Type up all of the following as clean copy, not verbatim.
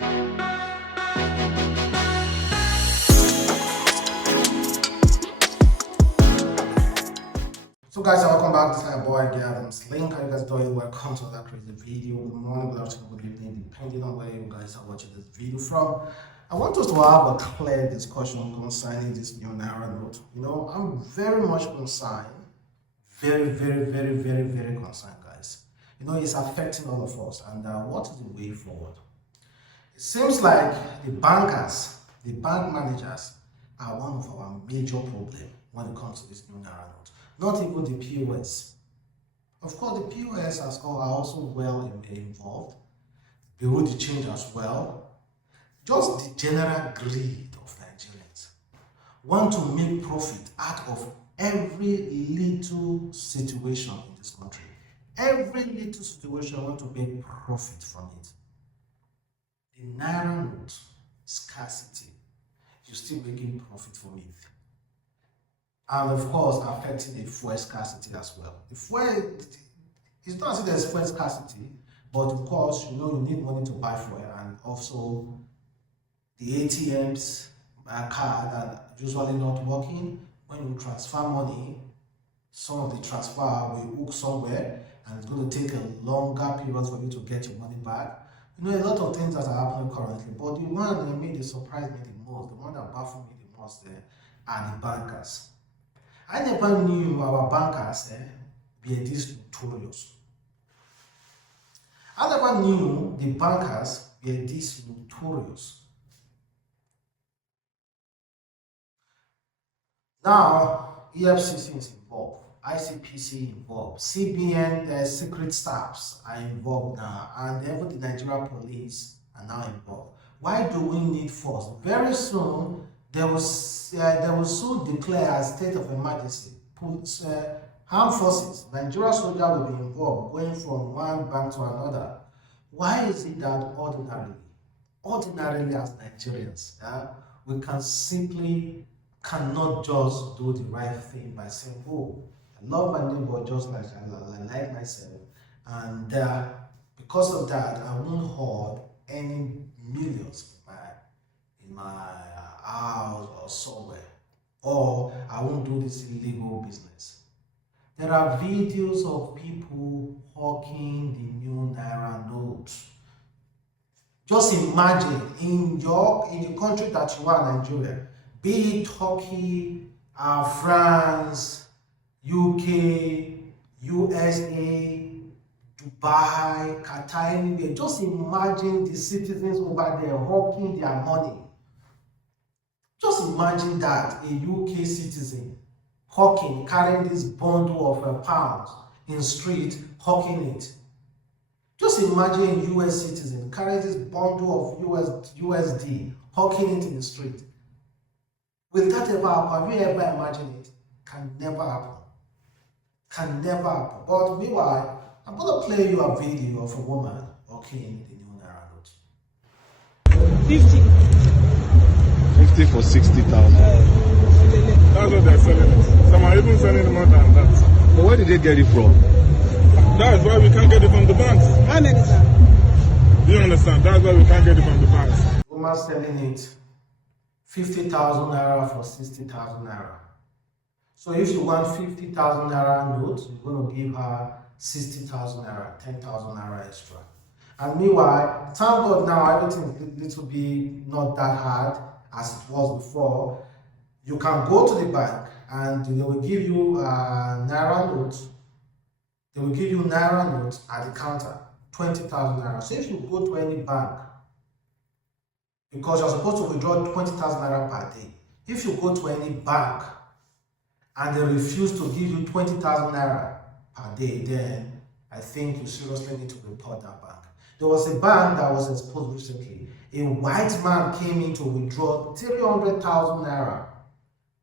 So guys, welcome back. This is my boy Adamslink. How you guys doing? Welcome to another crazy video. Good morning, good afternoon, good evening, depending on where you guys are watching this video from. I want us to have a clear discussion concerning this new Naira note. You know, I'm very much concerned. Very concerned, guys. You know, it's affecting all of us. And what is the way forward? It seems like the bankers, the bank managers are one of our major problems when it comes to this new Naira note. Not even the POS. Of course, the POS are also well involved. They hold the change as well. Just the general greed of Nigerians want to make profit out of every little situation in this country. Every little situation want to make profit from it. The Naira note scarcity, you're still making profit from it. And of course, affecting the fuel scarcity as well. The fuel, it's not as if there's fuel scarcity, but of course, you know, you need money to buy fuel, and also the ATMs card are usually not working. When you transfer money, some of the transfer will hook somewhere, and it's going to take a longer period for you to get your money back. You know, a lot of things that are happening currently, but the one that made the surprise me the most, the one that baffled me the most there, are the bankers. I never knew our bankers were this notorious. I never knew the bankers were this notorious. Now, EFCC is involved, ICPC involved, CBN secret staffs are involved now, and even the Nigerian police are now involved. Why do we need force? Very soon, they will soon declare a state of emergency. Armed forces, Nigerian soldiers will be involved, going from one bank to another. Why is it that ordinarily as Nigerians, we cannot just do the right thing by saying, oh, I love my neighbor just like I like myself, and because of that, I won't hoard any millions in my house or somewhere, or I won't do this illegal business. There are videos of people hawking the new Naira note. Just imagine in the country that you are, Nigeria, be it Turkey, France, UK, USA, Dubai, Qatar, anywhere. Just imagine the citizens over there hawking their money. Just imagine that a UK citizen hawking, carrying this bundle of pounds in street, hawking it. Just imagine a US citizen carrying this bundle of USD, hawking it in the street. Will that ever happen? Have you ever imagined it? Can never happen. Can never happen. But meanwhile, I'm going to play you a video of a woman hawking the new Naira note. 50 for 60,000. That's what they're selling it. Some are even selling more than that. But where did they get it from? That's why we can't get it from the banks. How many, sir? Do you understand? That's why we can't get it from the banks. Woman selling it 50,000 Naira for 60,000 Naira. So if you want 50,000 Naira note, you're going to give her 60,000 Naira, 10,000 Naira extra. And meanwhile, thank God now everything is little bit not that hard as it was before. You can go to the bank and they will give you a Naira note. They will give you Naira note at the counter, 20,000 Naira. So if you go to any bank, because you're supposed to withdraw 20,000 Naira per day, if you go to any bank and they refuse to give you 20,000 Naira per day, then I think you seriously need to report that bank. There was a bank that was exposed recently. A white man came in to withdraw 300,000 Naira.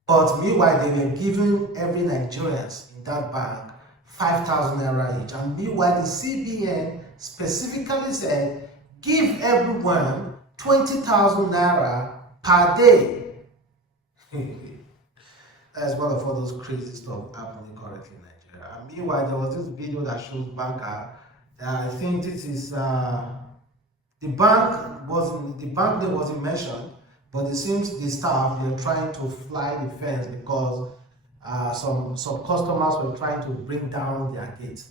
But meanwhile, they were giving every Nigerian in that bank 5,000 Naira each. And meanwhile, the CBN specifically said, give everyone 20,000 Naira per day. That's one of all those crazy stuff happening currently in Nigeria. And meanwhile, there was this video that shows banker. I think this is The bank name wasn't mentioned, but it seems the staff were trying to fly the fence because some customers were trying to bring down their gate.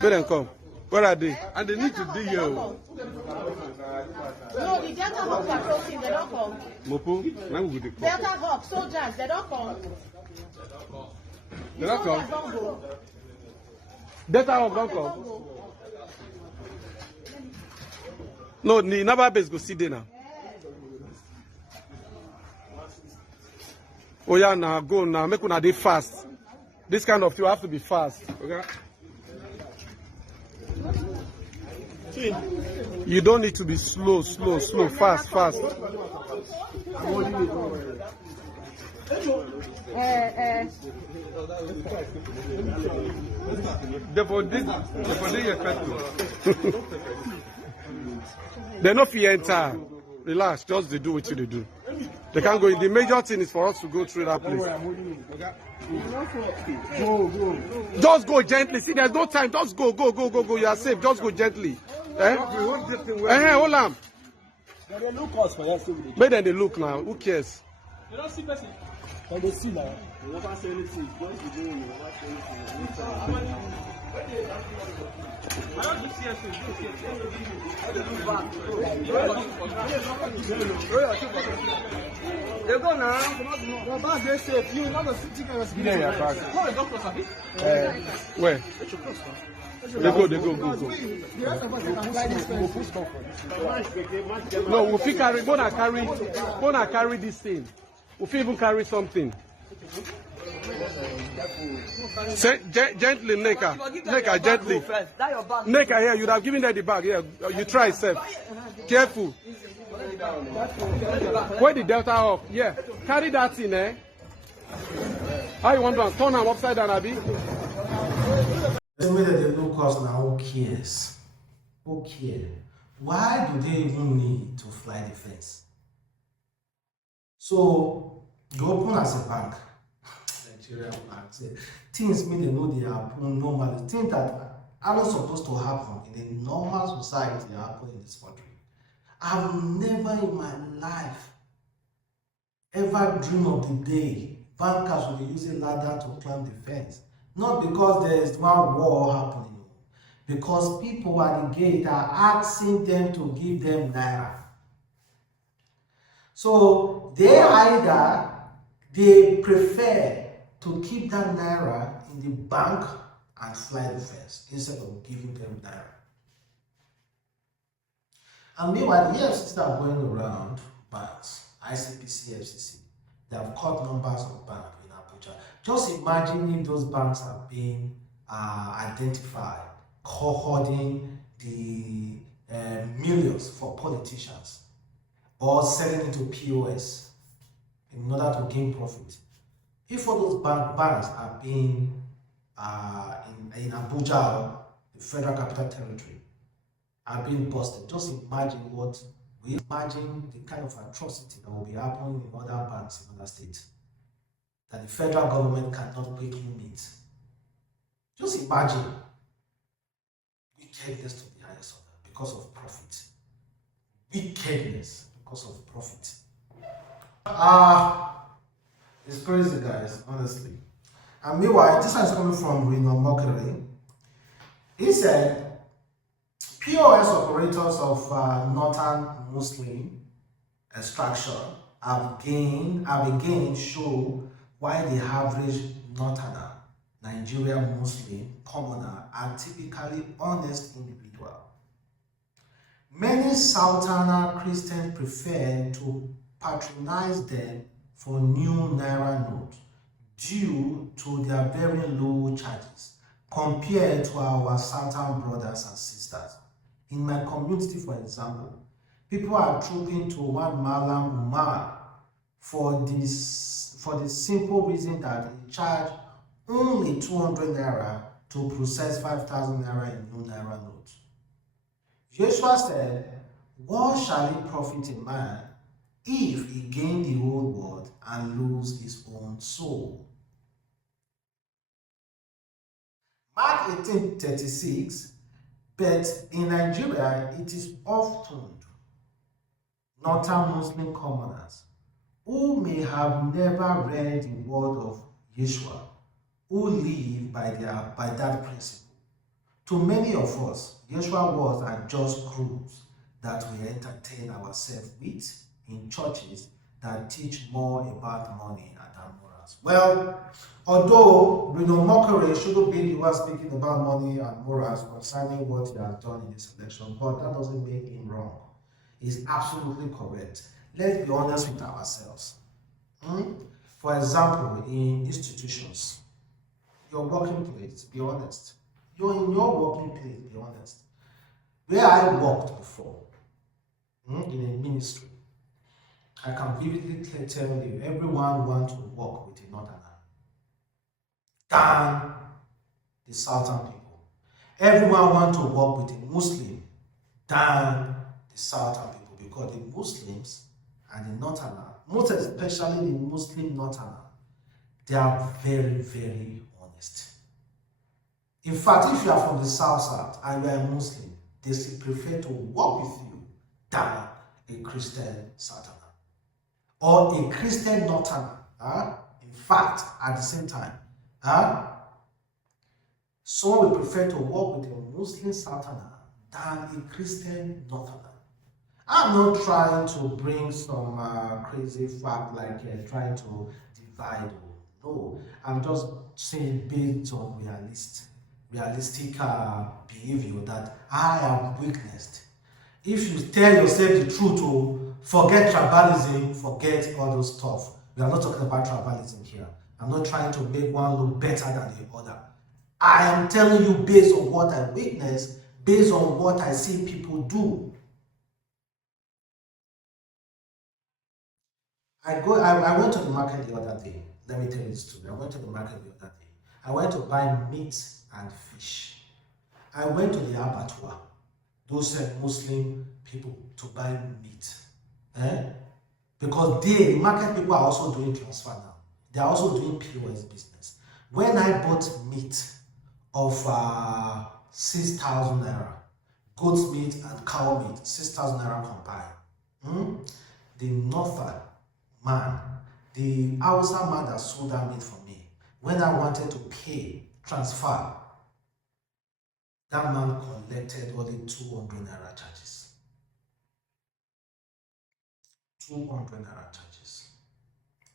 Let them come. Where are they? And they need to dig here. No, the Delta Hawk patrol team, they don't come. Mopu, now we will come. Delta Hawk soldiers, they don't come. They don't come. Don't go. Delta Hawk don't come. No, the Naba base go see there now. Oh yeah, now go now. Make una dey fast. This kind of thing have to be fast. Okay. You don't need to be slow, fast. They no fear enter. Relax, just they do what they do. They can't go. The major thing is for us to go through that place. Just go gently. See, there's no time. Just go. You are safe. Just go gently. Hold on. Make them they look now. Who cares? You don't see person. But they see now. You never say anything. Just be doing it. Never say anything. I don't do CSO. They go now. Your bag is safe. You not a city kind of Yeah, your bag. No, the doctor sabi. Where? They go. The rest of us can fly this fence. No, we fit carry. Gonna carry this thing. We fit even carry something. Say, gently, Neka, gently. Neka, here, you'd have given them the bag. Yeah, you try yourself. Careful. Where the Delta off? Yeah, carry that in, eh? How you want to turn them upside down, Abi? The way that they look us now, who cares? Who cares? Why do they even need to fly the fence? So, you open as a bank. Nigerian banks. Things mean they know they happen normally. Things that are not supposed to happen in a normal society happen in this country. I've never in my life ever dreamed of the day bankers will be using ladder to climb the fence. Not because there is one war happening, because people at the gate are asking them to give them naira. So they prefer to keep that naira in the bank and fly the fence instead of giving them naira. And meanwhile, the EFCC that are going around banks, ICPC, FCC, they have caught numbers of banks in Abuja. Just imagine if those banks are being identified, hoarding the millions for politicians or selling into POS in order to gain profit. If all those banks are being in Abuja, the Federal Capital Territory, are being busted, just imagine the kind of atrocity that will be happening in other banks in other states that the federal government cannot quickly meet. Just imagine wickedness to the highest order because of profit. Wickedness because of profit. It's crazy, guys, honestly. And meanwhile, this is coming from Reno Mockery. He said, POS operators of Northern Muslim extraction have again shown why the average Northerner, Nigerian Muslim commoner are typically honest individuals. Many Southerner Christians prefer to patronize them for new Naira notes due to their very low charges compared to our Southern brothers and sisters. In my community, for example, people are trooping to one Malam Umar for the simple reason that they charge only 200 naira to process 5,000 naira in new naira notes. Joshua said, "What shall it profit a man if he gain the whole world and lose his own soul?" Mark 18:36, But in Nigeria, it is often northern Muslim commoners who may have never read the word of Yeshua, who live by that principle. To many of us, Yeshua words are just rules that we entertain ourselves with in churches that teach more about money than morals. Well, although Bruno Mockery shouldn't be the one speaking about money and morals concerning what he has done in this election, but that doesn't make him wrong. He's absolutely correct. Let's be honest with ourselves. For example, in institutions, your working place, be honest. You're in your working place, be honest. Where I worked before, in a ministry, I can vividly tell you, everyone wants to work with a northerner than the southern people. Everyone wants to work with a Muslim than the southern people, because the Muslims and the northerner, most especially the Muslim northerner, they are very, very honest. In fact, if you are from the south and you are a Muslim, they still prefer to work with you than a Christian southerner or a Christian northerner. In fact, at the same time, someone will prefer to work with a Muslim southerner than a Christian northerner. I'm not trying to bring some crazy fact like trying to divide. No, I'm just saying based on realistic behavior that I have witnessed. If you tell yourself the truth, forget tribalism, forget all those stuff. We are not talking about tribalism here. I'm not trying to make one look better than the other. I am telling you based on what I witnessed, based on what I see people do. I went to the market the other day. Let me tell you this story. I went to the market the other day. I went to buy meat and fish. I went to the abattoir, those Muslim people, to buy meat. Because the market people are also doing transfer now. They are also doing POS business. When I bought meat of 6,000 naira, goat meat and cow meat, 6,000 naira combined, the northern man, the Hausa man that sold that meat for me, when I wanted to pay transfer, that man collected only 200 naira charges. 200 naira charges.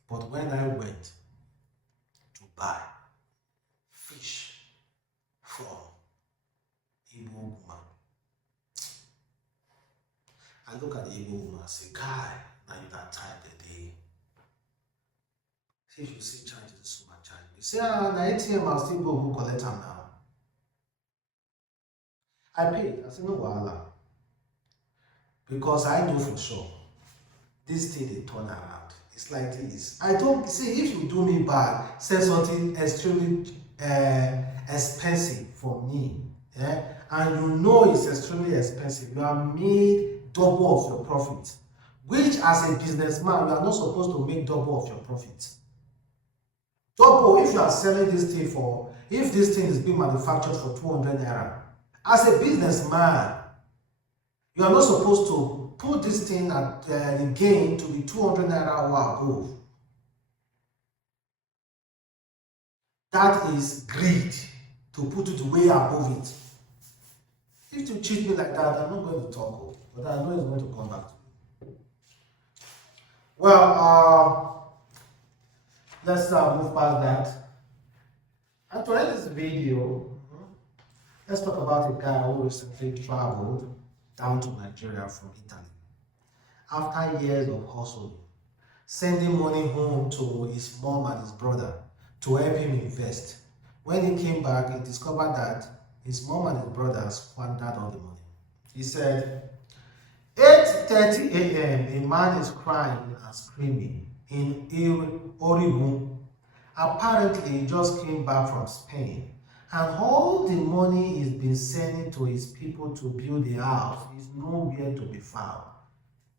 But when I went to buy fish from Abeokuta, I look at the Abeokuta and say, guy, now you that time the day. If you see charges, so much charge. You say, the ATM, I'll still go who collect them now. I paid. I said, no, wahala. Because I know for sure this thing they turn around. It's like this. I don't see if you do me bad, say something extremely expensive for me, and you know it's extremely expensive, you have made double of your profit, which as a businessman you are not supposed to make double of your profit. Double if you are selling this thing for, if this thing is being manufactured for 200 naira. As a businessman, you are not supposed to put this thing at the gain to be 200 naira or above. That is greed, to put it way above it. If you cheat me like that, I'm not going to talk, but I know it's going to come back to me. Well, let's move past that. And to end this video, let's talk about a guy who recently traveled down to Nigeria from Italy. After years of hustling, sending money home to his mom and his brother to help him invest. When he came back, he discovered that his mom and his brother squandered all the money. He said, 8:30 a.m., a man is crying and screaming in Origun. Apparently, he just came back from Spain, and all the money he's been sending to his people to build a house is nowhere to be found.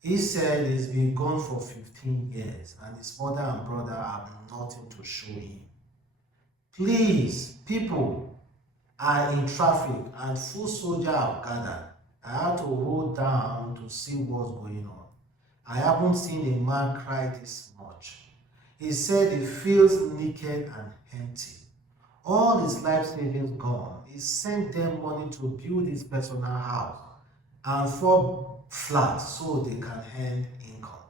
He said he's been gone for 15 years, and his mother and brother have nothing to show him. Please, people, and in traffic and full soldier have gathered. I had to hold down to see what's going on. I haven't seen a man cry this much. He said he feels naked and empty. All his life savings gone. He sent them money to build his personal house and 4 flats so they can earn income.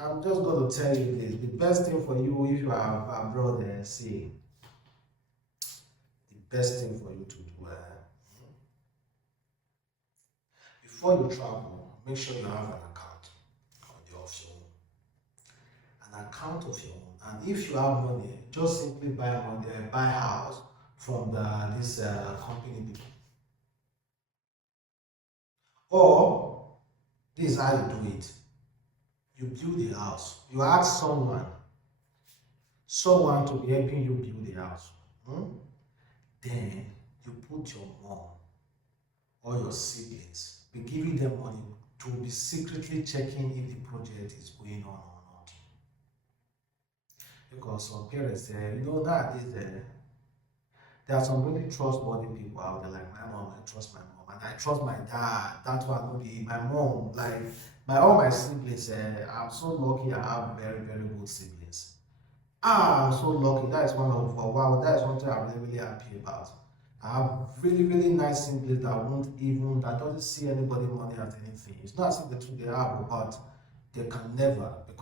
I'm just going to tell you this. The best thing for you if you are abroad and see, the best thing for you to do, before you travel, make sure you have an account of your own. An account of your own. And if you have money, just simply buy house from this company people. Or this is how you do it. You build a house. You ask someone to be helping you build the house. Then you put your mom or your siblings, be giving them money to be secretly checking if the project is going on or not. Because some parents, nowadays, there are some really trustworthy people out there, like my mom. I trust my mom, and I trust my dad. That's why I be my mom. Like all my siblings, I'm so lucky. I have very, very good siblings. I'm so lucky. That is that is something I'm really, really happy about. I have really, really nice siblings that doesn't see anybody money as anything. It's not as if they have, but they can never, because